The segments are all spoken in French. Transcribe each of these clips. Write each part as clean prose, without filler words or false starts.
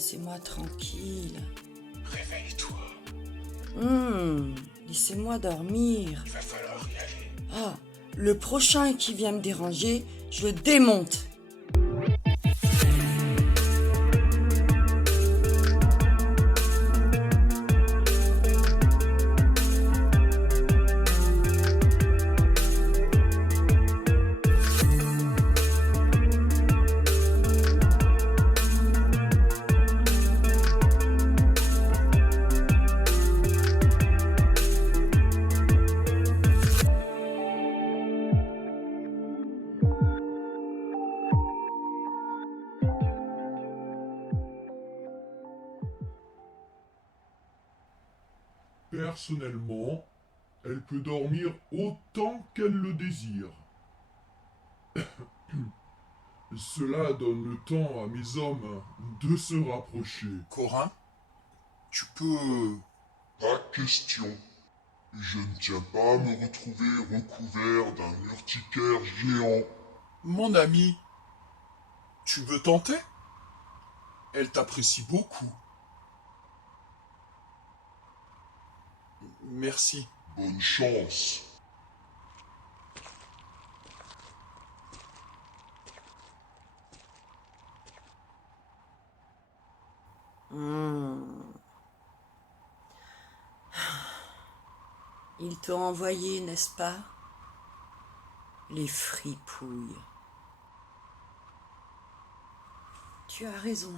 laissez-moi tranquille. Réveille-toi. Laissez-moi dormir. Il va falloir y aller. Ah, le prochain qui vient me déranger, je le démonte. Personnellement, elle peut dormir autant qu'elle le désire. Cela donne le temps à mes hommes de se rapprocher. Corin, tu peux... Pas question. Je ne tiens pas à me retrouver recouvert d'un urticaire géant. Mon ami, tu veux tenter? Elle t'apprécie beaucoup. Merci. Bonne chance. Ils t'ont envoyé, n'est-ce pas? Les fripouilles. Tu as raison.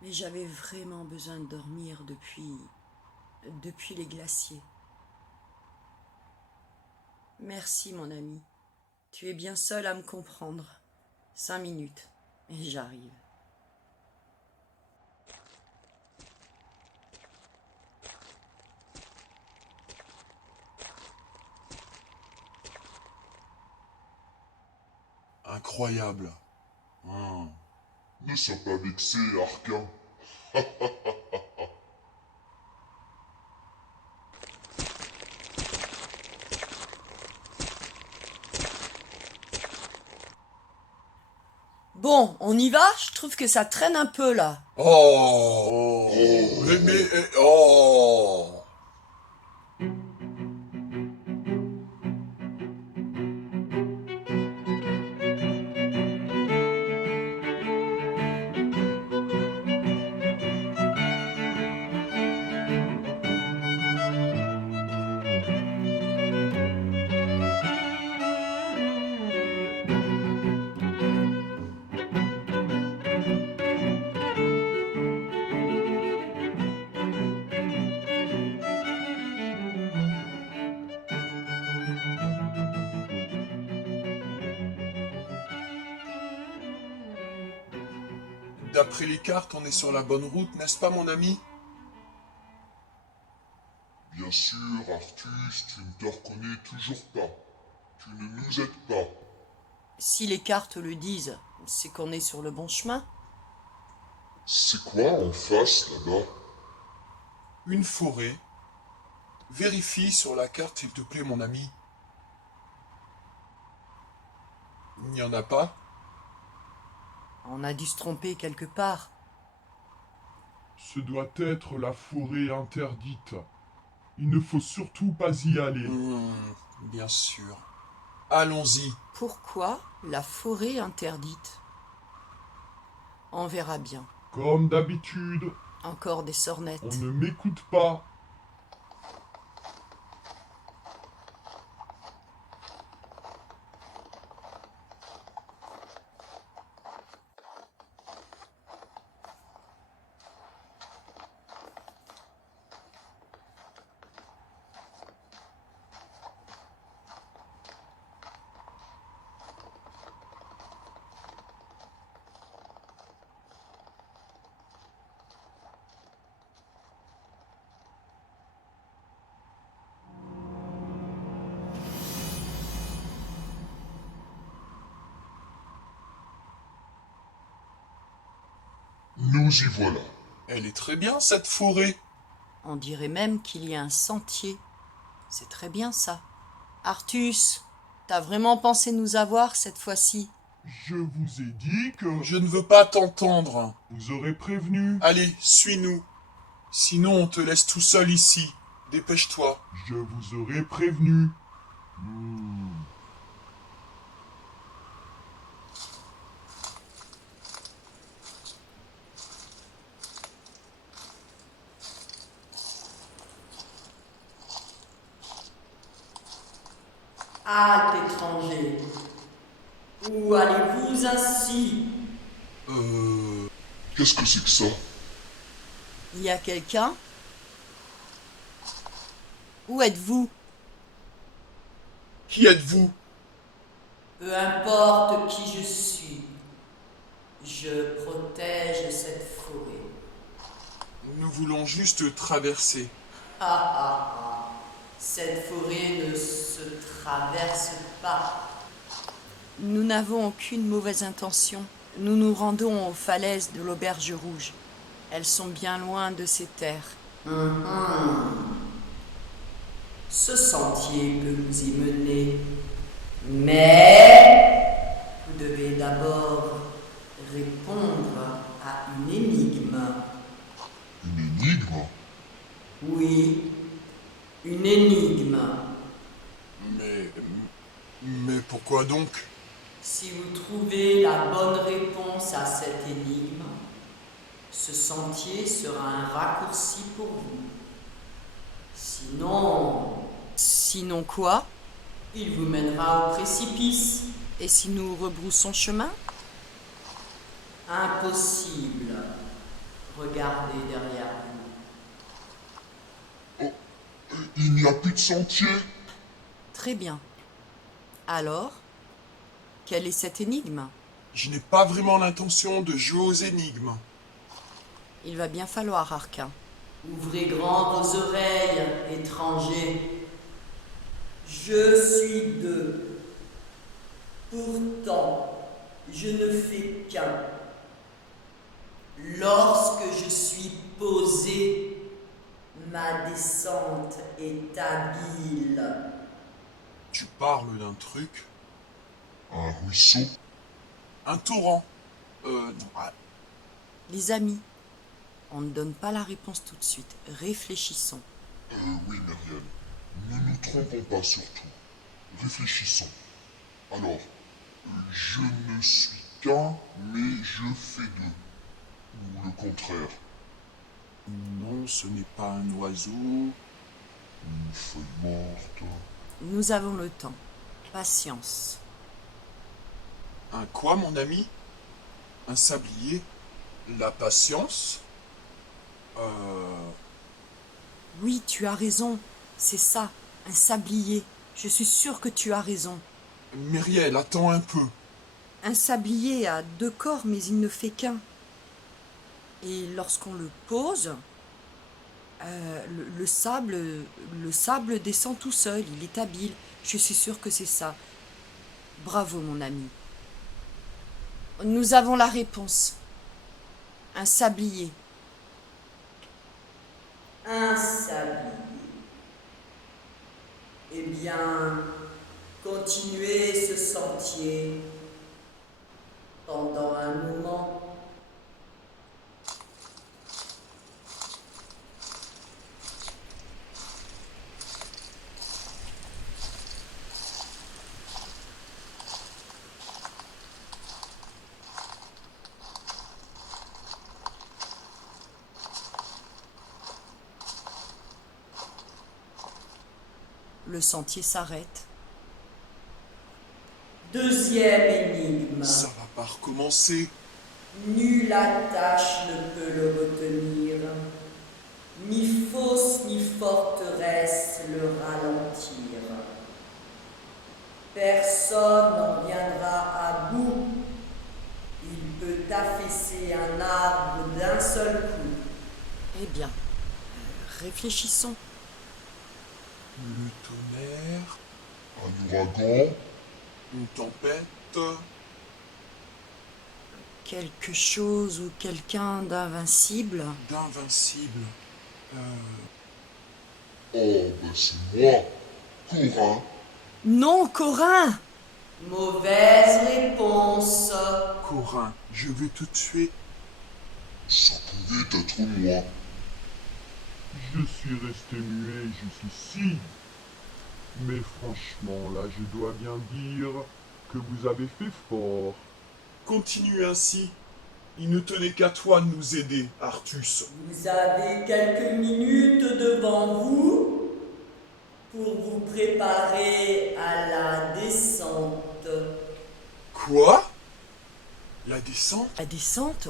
Mais j'avais vraiment besoin de dormir depuis les glaciers. Merci, mon ami. Tu es bien seul à me comprendre. 5 minutes, et j'arrive. Incroyable. Ne sois pas vexé, Arquin. Bon, on y va? Je trouve que ça traîne un peu, là. Oh, oh. D'après les cartes, on est sur la bonne route, n'est-ce pas, mon ami? Bien sûr, Artus, tu ne te reconnais toujours pas. Tu ne nous aides pas. Si les cartes le disent, c'est qu'on est sur le bon chemin. C'est quoi en face, là-bas? Une forêt. Vérifie sur la carte, s'il te plaît, mon ami. Il n'y en a pas? On a dû se tromper quelque part. Ce doit être la forêt interdite. Il ne faut surtout pas y aller. Bien sûr. Allons-y. Pourquoi la forêt interdite? On verra bien. Comme d'habitude, Encore des sornettes. on ne m'écoute pas. Nous y voilà. Elle est très bien, cette forêt. On dirait même qu'il y a un sentier. C'est très bien ça. Artus, t'as vraiment pensé nous avoir cette fois-ci? Je vous ai dit que Je ne veux pas t'entendre. vous aurez prévenu. Allez, suis-nous. Sinon, on te laisse tout seul ici. Dépêche-toi. Je vous aurais prévenu. Hmm. Halte, étranger. Où allez-vous ainsi? Qu'est-ce que c'est que ça? Il y a quelqu'un? Où êtes-vous? Qui êtes-vous? Peu importe qui je suis, je protège cette forêt. Nous voulons juste traverser. Ah ah ah, cette forêt ne se traverse pas. Nous n'avons aucune mauvaise intention. Nous nous rendons aux falaises de l'Auberge Rouge. Elles sont bien loin de ces terres. Ce sentier peut vous y mener. Mais vous devez d'abord répondre à une énigme. Une énigme? Oui, une énigme. Mais pourquoi donc? Si vous trouvez la bonne réponse à cette énigme, ce sentier sera un raccourci pour vous. Sinon... Sinon quoi? Il vous mènera au précipice. Et si nous rebroussons chemin? Impossible. Regardez derrière vous. Il n'y a plus de sentier? Très bien. Alors, quelle est cette énigme? Je n'ai pas vraiment l'intention de jouer aux énigmes. Il va bien falloir, Arquin. Ouvrez grand vos oreilles, étrangers. Je suis deux. Pourtant, je ne fais qu'un. Lorsque je suis posé, ma descente est habile. Tu parles d'un truc? Un ruisseau? Un torrent? Non. Les amis, on ne donne pas la réponse tout de suite. Réfléchissons. Oui, Myriel. Ne nous trompons pas surtout. Réfléchissons. Alors, je ne suis qu'un, mais je fais deux. Ou le contraire. Non, ce n'est pas un oiseau. Une feuille morte. Nous avons le temps. Patience. Un quoi, mon ami? Un sablier? La patience? Oui, tu as raison. C'est ça, un sablier. Je suis sûre que tu as raison. Myriel, attends un peu. Un sablier a deux corps, mais il ne fait qu'un. Et lorsqu'on le pose, le sable descend tout seul, il est habile. Je suis sûre que c'est ça. Bravo, mon ami. Nous avons la réponse. Un sablier. Un sablier. Eh bien, continuez ce sentier pendant un moment. Le sentier s'arrête. Deuxième énigme. Ça va pas recommencer. Nulle attache ne peut le retenir. Ni fosse ni forteresse le ralentir. Personne n'en viendra à bout. Il peut affaisser un arbre d'un seul coup. Eh bien, réfléchissons. Le tonnerre, Un ouragan? une tempête, Quelque chose ou quelqu'un d'invincible. d'invincible. Oh, ben c'est moi. Corin. Non, Corin! Mauvaise réponse. Corin, je vais te tuer. Ça pouvait être moi. Je suis resté muet jusqu'ici. Mais franchement, là, je dois bien dire que vous avez fait fort. Continue ainsi. Il ne tenait qu'à toi de nous aider, Artus. Vous avez quelques minutes devant vous pour vous préparer à la descente. Quoi? La descente? La descente?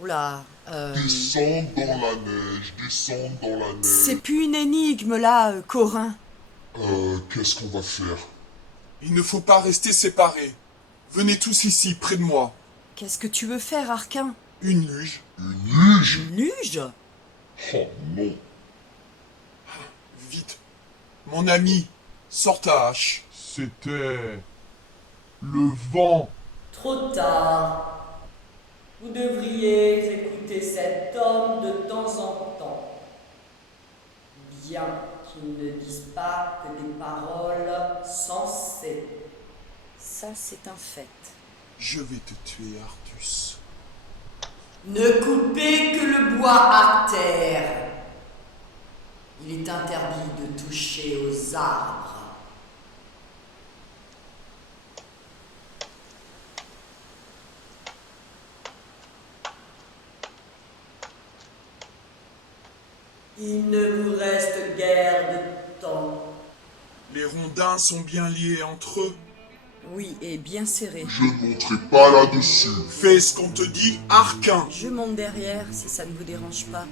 Oula, Descends dans la neige, descends dans la neige. c'est plus une énigme là, Corin. Qu'est-ce qu'on va faire? Il ne faut pas rester séparés. Venez tous ici, près de moi. Qu'est-ce que tu veux faire, Arquin? Une luge. Une luge? Une luge? Oh non. Vite. Mon ami, sors ta hache. C'était le vent. Trop tard. Vous devriez écouter cet homme de temps en temps. Bien qu'il ne dise pas que des paroles sensées. Ça, c'est un fait. Je vais te tuer, Artus. Ne coupez que le bois à terre. Il est interdit de toucher aux arbres. Il ne vous reste guère de temps. Les rondins sont bien liés entre eux. Oui, et bien serré. Je ne monterai pas là-dessus. Fais ce qu'on te dit, Arquin. Je monte derrière si ça ne vous dérange pas.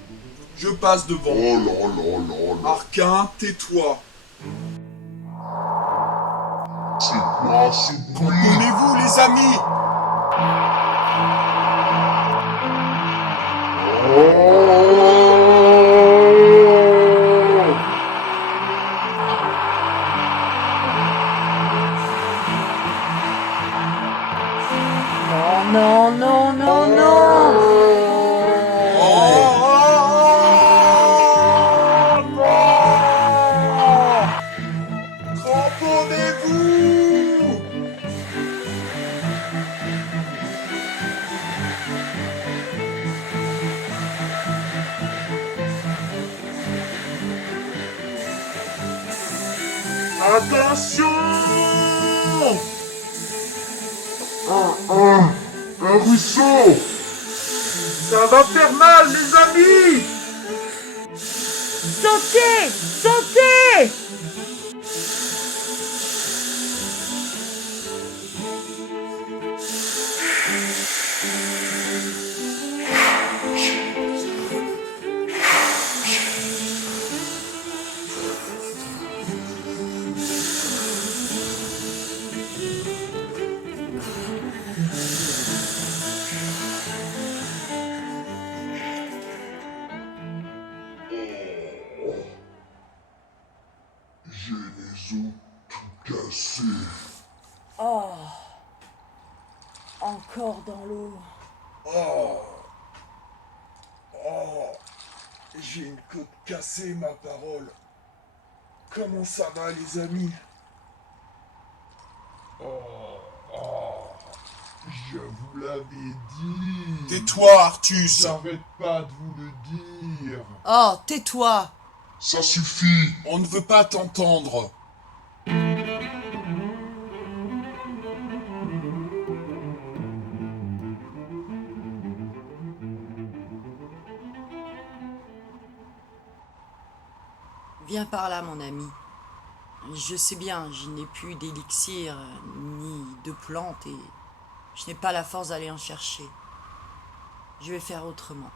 Je passe devant. Oh là là là là. Arquin, tais-toi. C'est quoi ce bruit? Comprenez-vous, les amis? Non, non, non, non. Cramponnez-vous! Attention! Un ruisseau! Ça va faire mal, les amis! Sautez! Sautez! J'ai les os tout cassés. Oh. Encore dans l'eau. Oh, j'ai une côte cassée, ma parole. Comment ça va, les amis? Je vous l'avais dit. Tais-toi, Artus. J'arrête pas de vous le dire. Oh, tais-toi! Ça suffit. On ne veut pas t'entendre. Viens par là, mon ami. Je sais bien, je n'ai plus d'élixir, ni de plantes, et je n'ai pas la force d'aller en chercher. Je vais faire autrement.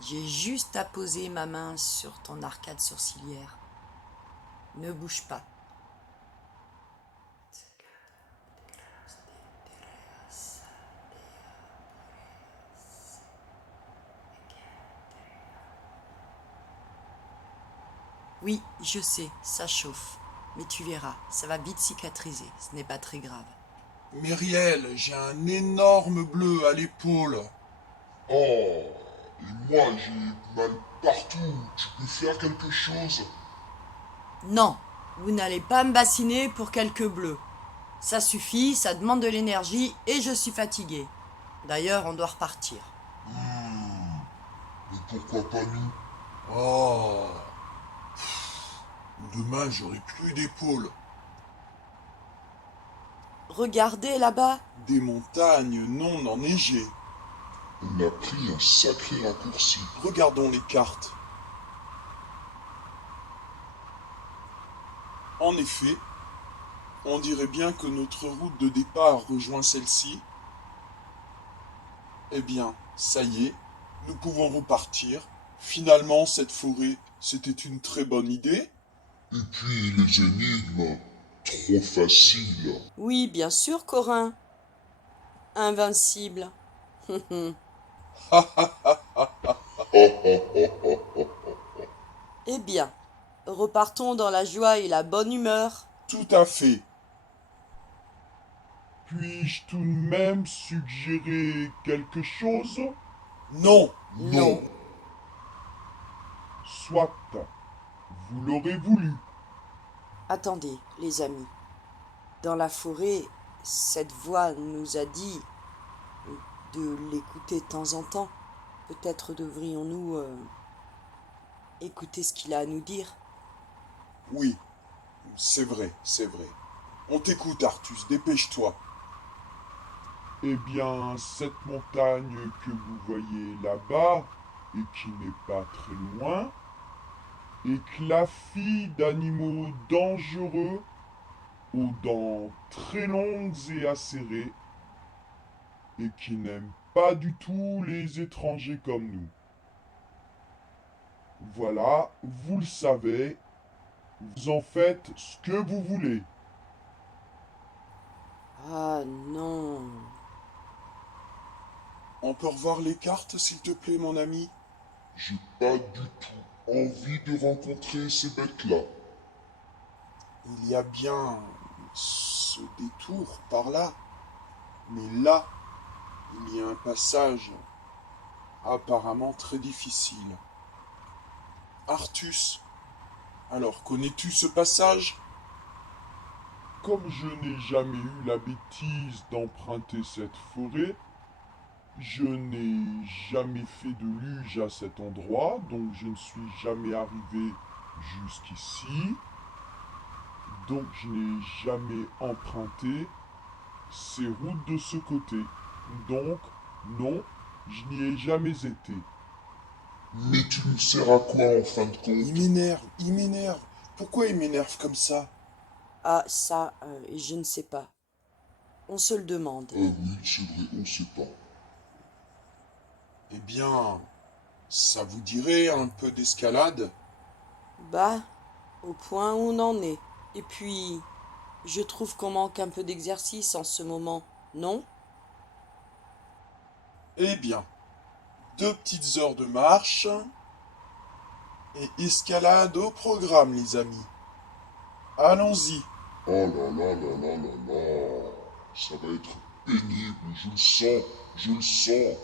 J'ai juste à poser ma main sur ton arcade sourcilière. Ne bouge pas. Oui, je sais, ça chauffe. Mais tu verras, ça va vite cicatriser, ce n'est pas très grave. Myriel, j'ai un énorme bleu à l'épaule. Oh, et moi j'ai mal partout. Tu peux faire quelque chose? Non, Vous n'allez pas me bassiner pour quelques bleus. Ça suffit, ça demande de l'énergie et je suis fatigué. D'ailleurs, on doit repartir. Mais pourquoi pas nous? Oh. Demain, j'aurai plus d'épaules. Regardez là-bas. Des montagnes non enneigées. On a pris un sacré raccourci. Regardons les cartes. En effet, on dirait bien que notre route de départ rejoint celle-ci. Eh bien, ça y est, nous pouvons repartir. Finalement, cette forêt, c'était une très bonne idée. Et puis les énigmes, trop faciles. Oui, bien sûr, Corin. Invincible. Eh bien, repartons dans la joie et la bonne humeur. Tout à fait. Puis-je tout de même suggérer quelque chose? Non, Non. Soit, vous l'aurez voulu. Attendez, les amis. Dans la forêt, cette voix nous a dit de l'écouter de temps en temps. Peut-être devrions-nous écouter ce qu'il a à nous dire. oui, c'est vrai, c'est vrai. On t'écoute, Artus, dépêche-toi. Eh bien, cette montagne que vous voyez là-bas, et qui n'est pas très loin, est la fille d'animaux dangereux aux dents très longues et acérées, et qui n'aiment pas du tout les étrangers comme nous. Voilà, vous le savez, vous en faites ce que vous voulez. Ah non. On peut revoir les cartes, s'il te plaît, mon ami? J'ai pas du tout envie de rencontrer ces bêtes-là. Il y a bien ce détour par là. Mais là, il y a un passage apparemment très difficile. Artus, alors connais-tu ce passage? Comme je n'ai jamais eu la bêtise d'emprunter cette forêt, je n'ai jamais fait de luge à cet endroit, donc je ne suis jamais arrivé jusqu'ici. Donc je n'ai jamais emprunté ces routes de ce côté. Donc non, je n'y ai jamais été. Mais tu me sers à quoi en fin de Il compte? m'énerve, il m'énerve. Pourquoi il m'énerve comme ça? Ah ça, je ne sais pas. On se le demande. Oui, c'est vrai, on sait pas. Eh bien, ça vous dirait un peu d'escalade? Bah, au point où on en est. Et puis, je trouve qu'on manque un peu d'exercice en ce moment, non? Eh bien, 2 petites heures de marche et escalade au programme, les amis. Allons-y. Oh là là là là là là. Ça va être pénible, je le sens, je le sens.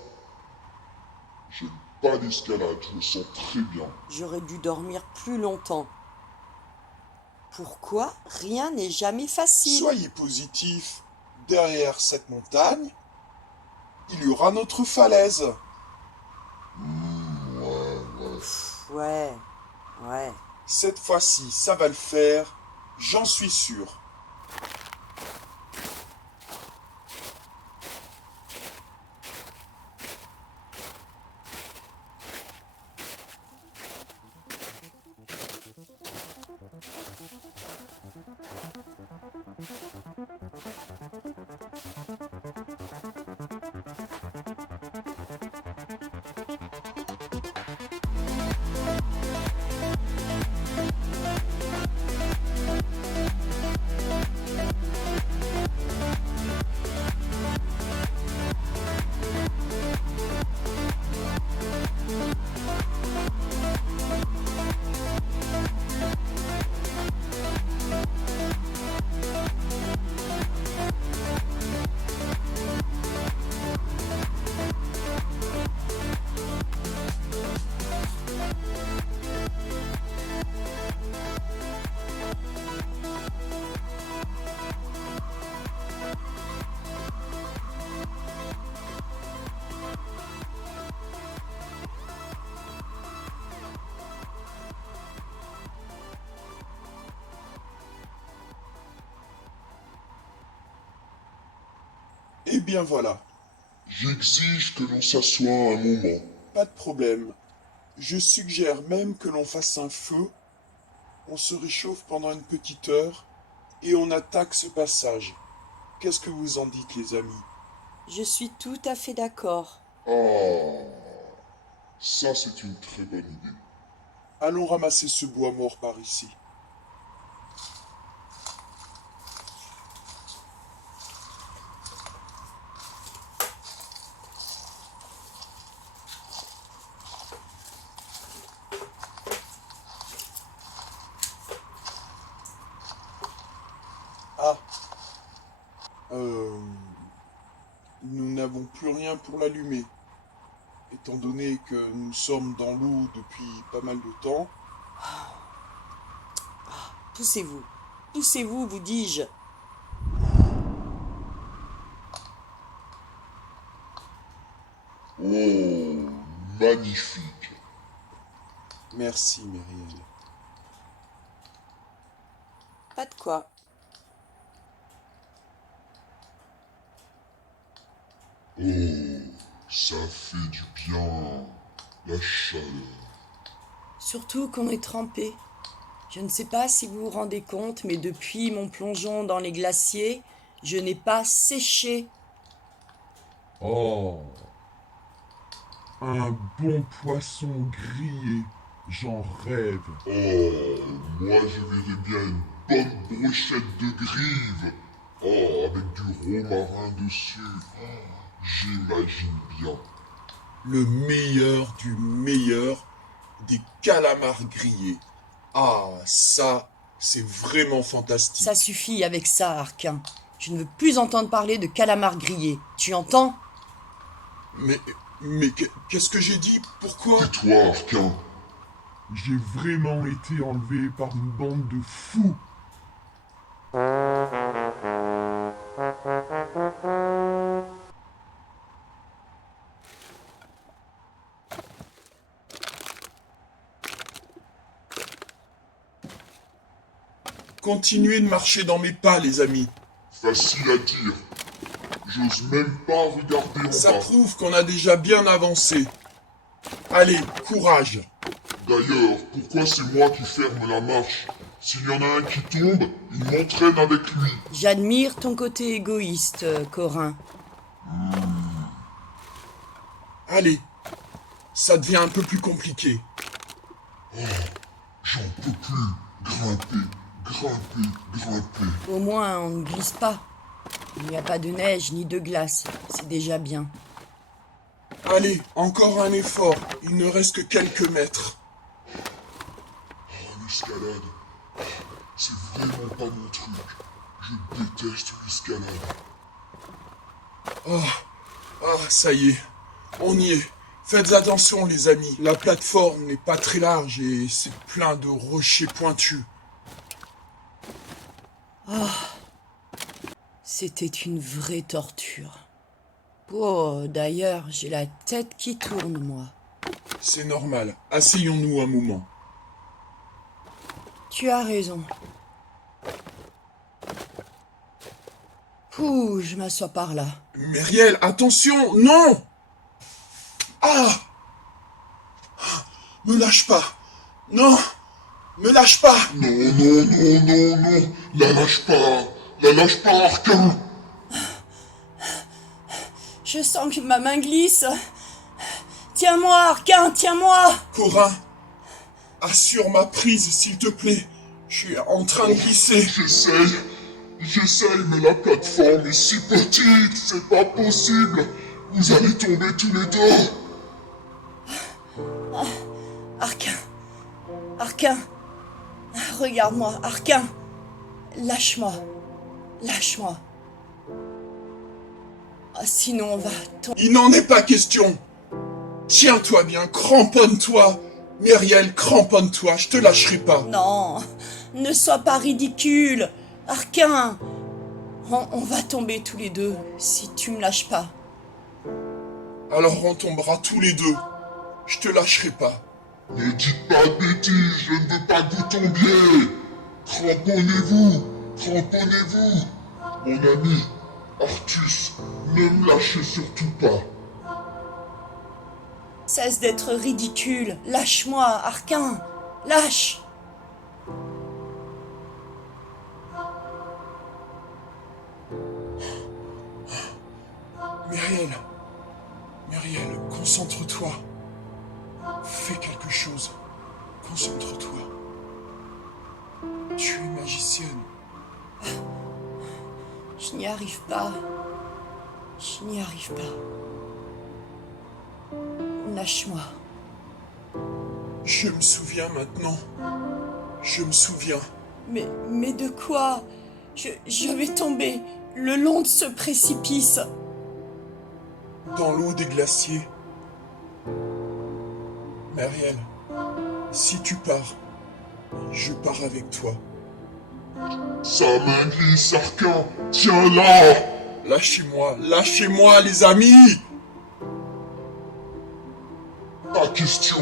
J'aime pas l'escalade, je le sens très bien. J'aurais dû dormir plus longtemps. Pourquoi rien n'est jamais facile? Soyez positifs. Derrière cette montagne, il y aura notre falaise. Ouais, ouais. Cette fois-ci, ça va le faire, j'en suis sûr. Eh bien voilà, J'exige que l'on s'assoie un moment. pas de problème. Je suggère même que l'on fasse un feu, on se réchauffe pendant une petite heure et on attaque ce passage. Qu'est-ce que vous en dites, les amis? Je suis tout à fait d'accord. Ah, ça c'est une très bonne idée. Allons ramasser ce bois mort par ici. Ah, nous n'avons plus rien pour l'allumer. Étant donné que nous sommes dans l'eau depuis pas mal de temps, Poussez-vous. Poussez-vous, vous dis-je. Oh, magnifique. merci Myriel. Pas de quoi. Oh, ça fait du bien. La chaleur. Surtout qu'on est trempé. Je ne sais pas si vous vous rendez compte, mais depuis mon plongeon dans les glaciers, je n'ai pas séché. Oh, un bon poisson grillé, j'en rêve. Oh, moi je verrais bien une bonne brochette de grive. Oh, avec du romarin dessus. Oh, j'imagine bien. Le meilleur du meilleur des calamars grillés. Ah, ça, c'est vraiment fantastique. Ça suffit avec ça, Arquin. Je ne veux plus entendre parler de calamars grillés. Tu entends? Mais qu'est-ce que j'ai dit? Pourquoi? Tais-toi, Arquin. J'ai vraiment été enlevé par une bande de fous. Continuez de marcher dans mes pas, les amis. Facile à dire. J'ose même pas regarder en Ça bas. prouve qu'on a déjà bien avancé. Allez, courage. D'ailleurs, pourquoi c'est moi qui ferme la marche? S'il y en a un qui tombe, il m'entraîne avec lui. J'admire ton côté égoïste, Corin. Allez, ça devient un peu plus compliqué. J'en peux plus. Grimper, grimper, grimper. Au moins, on ne glisse pas. Il n'y a pas de neige ni de glace. C'est déjà bien. Allez, encore un effort. Il ne reste que quelques mètres. Oh, l'escalade. C'est vraiment pas mon truc. Je déteste l'escalade. Ah, ça y est. On y est. Faites attention, les amis. La plateforme n'est pas très large et c'est plein de rochers pointus. C'était une vraie torture. Oh, d'ailleurs, j'ai la tête qui tourne, moi. C'est normal. Asseyons-nous un moment. Tu as raison. Ouh, je m'assois par là. Myriel, attention, non! Ah! Me lâche pas! Non! Me lâche pas! Non, non, non, non, non. La lâche pas. La lâche pas, Arquin. Je sens que ma main glisse. Tiens-moi, Arquin, tiens-moi! Corin, assure ma prise, s'il te plaît. Je suis en train de glisser. J'essaye, mais la plateforme est si petite, c'est pas possible. Vous allez tomber tous les deux. Arquin, Arquin, regarde-moi, Arquin. Lâche-moi, lâche-moi. Ah, sinon on va tomber. Il n'en est pas question. Tiens-toi bien, cramponne-toi. Myriel, cramponne-toi, je te lâcherai pas. Non, ne sois pas ridicule. Arquin, on va tomber tous les deux si tu me lâches pas. Alors on tombera tous les deux. Je te lâcherai pas. Ne dites pas de bêtises, je ne veux pas que vous tombiez. Cramponnez-vous, cramponnez-vous. Mon ami, Artus, ne me lâchez surtout pas. Cesse d'être ridicule. Lâche-moi, Arquin. Lâche. Myriel, Myriel, concentre-toi. Fais quelque chose. Concentre-toi. Tu es magicienne. Je n'y arrive pas. Je n'y arrive pas. Lâche-moi. Je me souviens maintenant. Je me souviens. Mais de quoi? Je vais tomber le long de ce précipice. Dans l'eau des glaciers. Myriel, si tu pars, je pars avec toi. Sa main glisse, Arquin. Tiens-la. Lâchez-moi les amis! Pas question.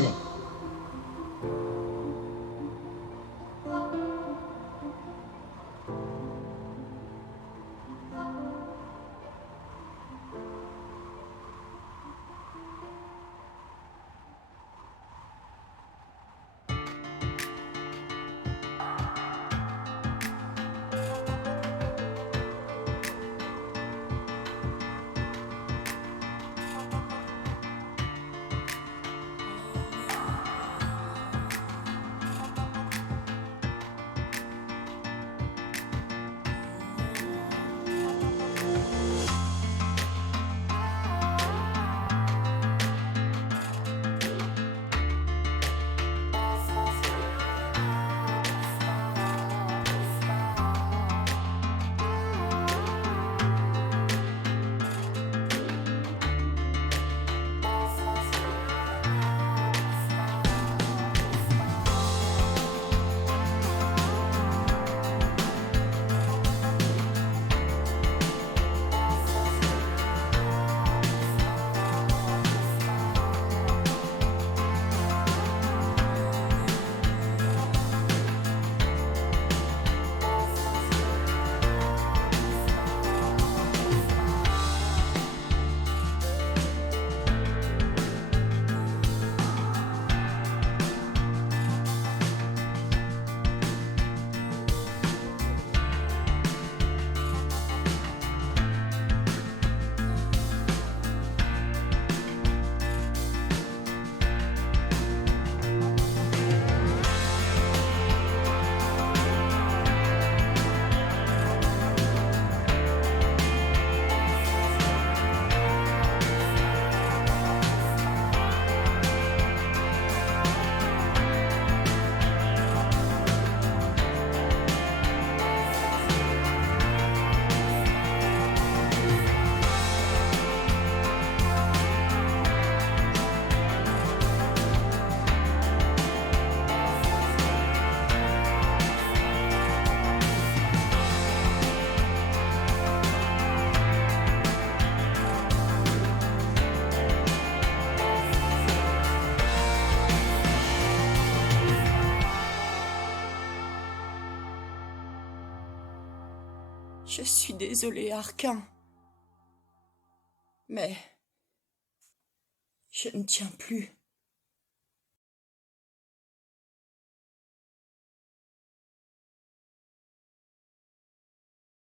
Je suis désolée, Arquin. Mais je ne tiens plus.